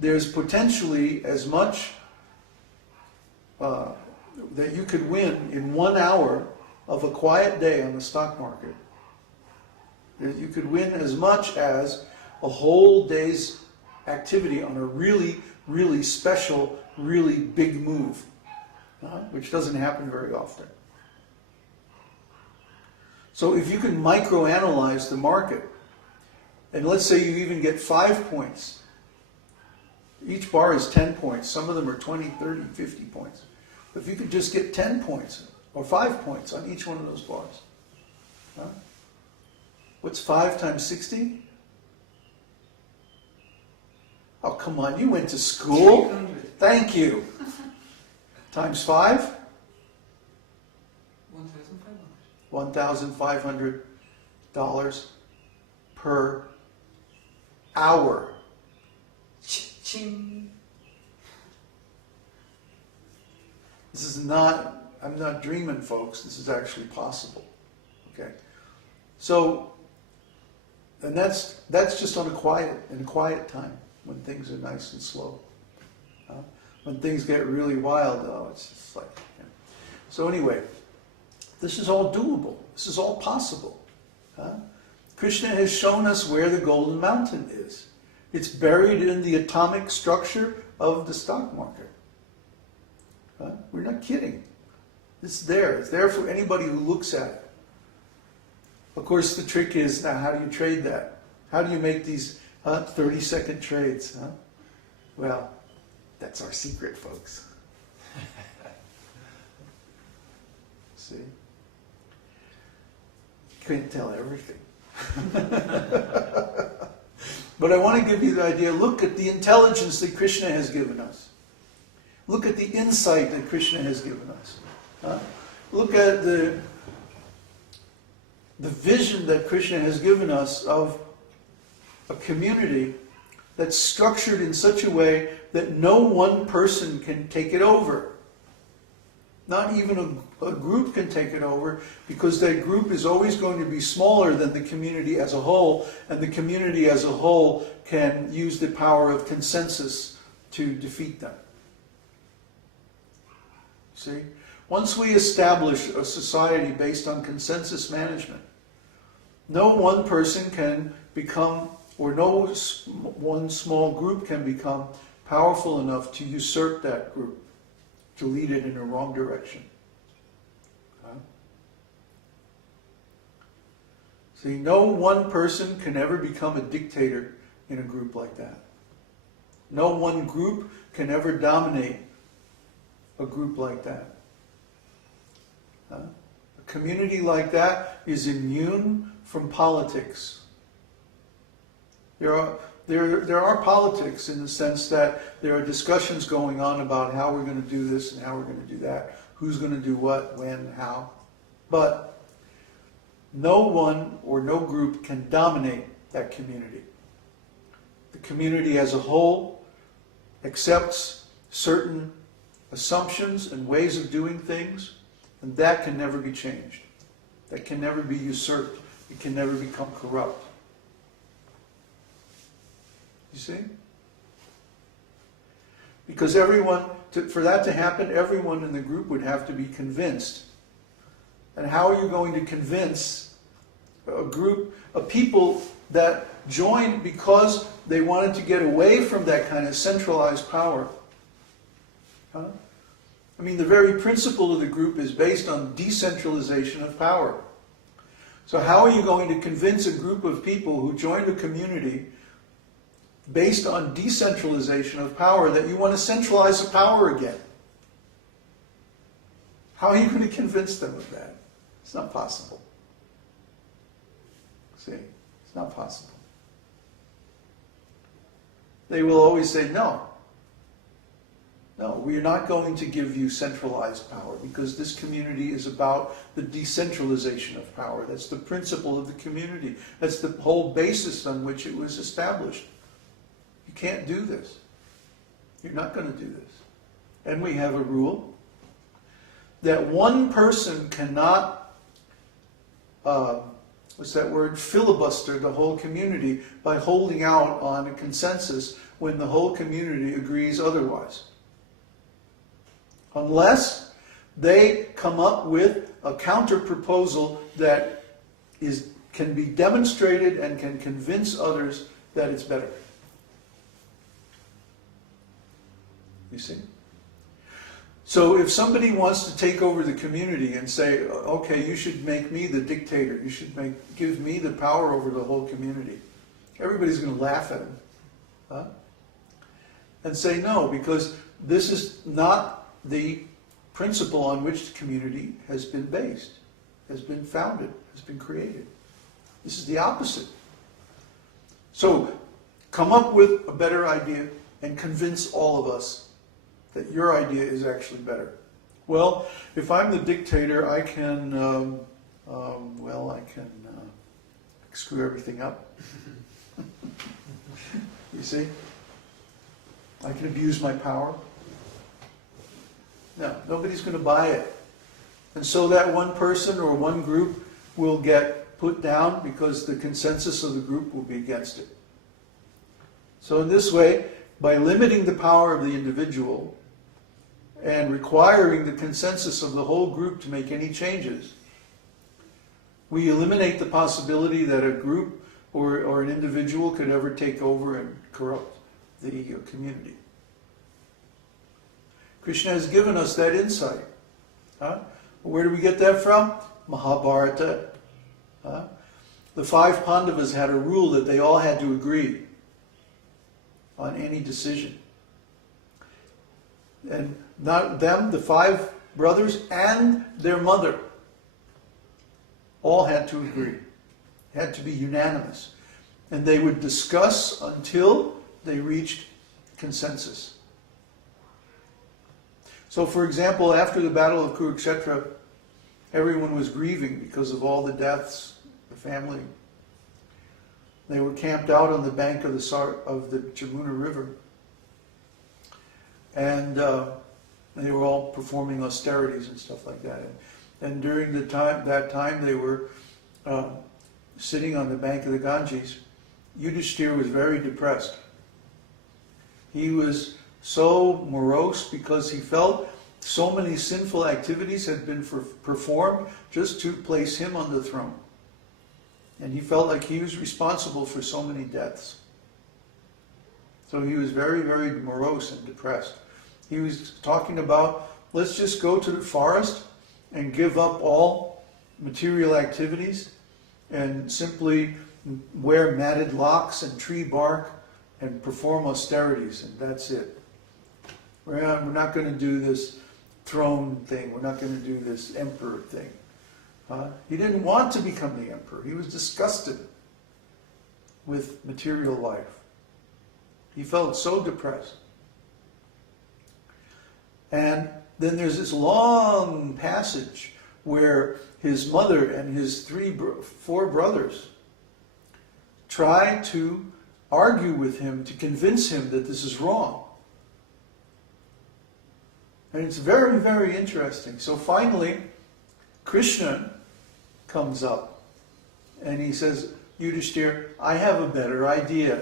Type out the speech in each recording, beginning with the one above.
there's potentially as much that you could win in 1 hour of a quiet day on the stock market. You could win as much as a whole day's activity on a really, really special, really big move, which doesn't happen very often. So if you can microanalyze the market, and let's say you even get 5 points, each bar is 10 points, some of them are 20, 30, 50 points. But if you could just get 10 points or 5 points on each one of those bars, what's 5 times 60? Oh, come on, you went to school. 300. Thank you. Times 5? 1,500. $1,500 per hour. Ching. This is not, I'm not dreaming, folks. This is actually possible. Okay? So, and that's just on in a quiet time, when things are nice and slow. When things get really wild, though, it's just like, So anyway, this is all doable. This is all possible. Krishna has shown us where the golden mountain is. It's buried in the atomic structure of the stock market. We're not kidding. It's there. It's there for anybody who looks at it. Of course, the trick is, now how do you trade that? How do you make these 30-second trades? Well, that's our secret, folks. See? Couldn't tell everything. But I want to give you the idea, look at the intelligence that Krishna has given us. Look at the insight that Krishna has given us. Look at the vision that Krishna has given us of a community that's structured in such a way that no one person can take it over. Not even a group can take it over, because that group is always going to be smaller than the community as a whole, and the community as a whole can use the power of consensus to defeat them. See? Once we establish a society based on consensus management, no one person can become, or no one small group can become powerful enough to usurp that group, to lead it in a wrong direction. See, no one person can ever become a dictator in a group like that. No one group can ever dominate a group like that. A community like that is immune from politics. There are politics in the sense that there are discussions going on about how we're going to do this and how we're going to do that, who's going to do what, when, how. But no one or no group can dominate that community. The community as a whole accepts certain assumptions and ways of doing things, and that can never be changed. That can never be usurped. It can never become corrupt. You see? Because for that to happen, everyone in the group would have to be convinced. And how are you going to convince a group of people that joined because they wanted to get away from that kind of centralized power? I mean, the very principle of the group is based on decentralization of power. So how are you going to convince a group of people who joined a community based on decentralization of power that you want to centralize the power again? How are you going to convince them of that? It's not possible. See, it's not possible. They will always say, no. No, we're not going to give you centralized power, because this community is about the decentralization of power. That's the principle of the community. That's the whole basis on which it was established. You can't do this. You're not going to do this. And we have a rule that one person cannot, filibuster the whole community by holding out on a consensus when the whole community agrees otherwise. Unless they come up with a counter-proposal that can be demonstrated and can convince others that it's better. You see? So if somebody wants to take over the community and say, okay, you should make me the dictator, you should give me the power over the whole community, everybody's going to laugh at him. Huh? And say no, because this is not the principle on which the community has been based, has been founded, has been created. This is the opposite. So come up with a better idea and convince all of us that your idea is actually better. Well, if I'm the dictator, I can, screw everything up. You see? I can abuse my power. No, nobody's going to buy it. And so that one person or one group will get put down because the consensus of the group will be against it. So in this way, by limiting the power of the individual and requiring the consensus of the whole group to make any changes, we eliminate the possibility that a group or an individual could ever take over and corrupt the community. Krishna has given us that insight. Huh? Where do we get that from? Mahabharata. Huh? The 5 Pandavas had a rule that they all had to agree on any decision. And not them, the 5 brothers and their mother all had to agree. Had to be unanimous. And they would discuss until they reached consensus. So for example, after the Battle of Kurukshetra, everyone was grieving because of all the deaths, the family. They were camped out on the bank of the Jamuna River. And they were all performing austerities and stuff like that. And during that time they were sitting on the bank of the Ganges. Yudhishthira was very depressed. He was so morose because he felt so many sinful activities had been performed just to place him on the throne. And he felt like he was responsible for so many deaths. So he was very, very morose and depressed. He was talking about, let's just go to the forest and give up all material activities and simply wear matted locks and tree bark and perform austerities, and that's it. We're not going to do this throne thing. We're not going to do this emperor thing. He didn't want to become the emperor. He was disgusted with material life. He felt so depressed. And then there's this long passage where his mother and his 4 brothers try to argue with him to convince him that this is wrong. And it's very, very interesting. So finally, Krishna comes up and he says, Yudhishthira, I have a better idea.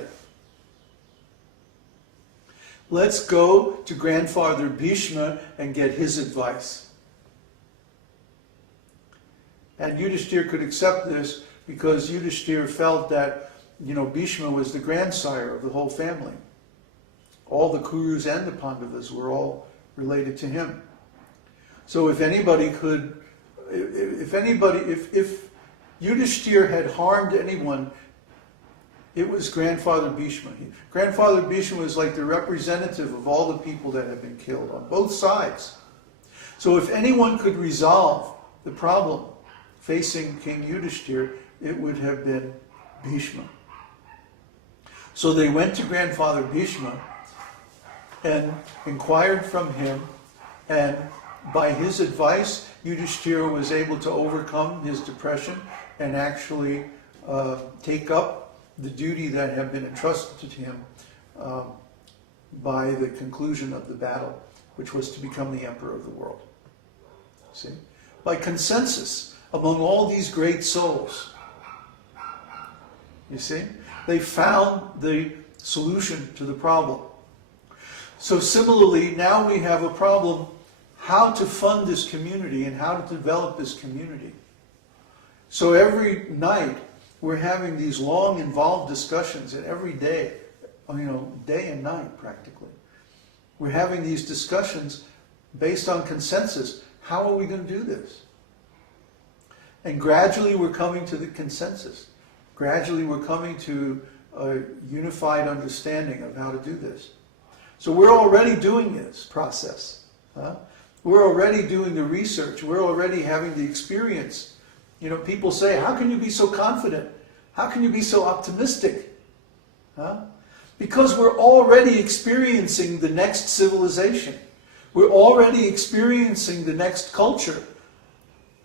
Let's go to grandfather Bhishma and get his advice. And Yudhishthira could accept this because Yudhishthira felt that, Bhishma was the grandsire of the whole family. All the Kurus and the Pandavas were all related to him. So if Yudhishthira had harmed anyone, it was grandfather Bhishma. Grandfather Bhishma was like the representative of all the people that had been killed on both sides. So if anyone could resolve the problem facing King Yudhishthira, it would have been Bhishma. So they went to grandfather Bhishma and inquired from him, and by his advice, Yudhishthira was able to overcome his depression and actually take up the duty that had been entrusted to him by the conclusion of the battle, which was to become the emperor of the world. See? By consensus among all these great souls. You see? They found the solution to the problem. So similarly, now we have a problem how to fund this community and how to develop this community. So every night we're having these long, involved discussions, and every day, day and night practically. We're having these discussions based on consensus. How are we going to do this? And gradually we're coming to the consensus. Gradually we're coming to a unified understanding of how to do this. So we're already doing this process. We're already doing the research. We're already having the experience. People say, how can you be so confident? How can you be so optimistic? Because we're already experiencing the next civilization. We're already experiencing the next culture.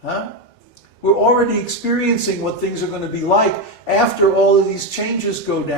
We're already experiencing what things are going to be like after all of these changes go down.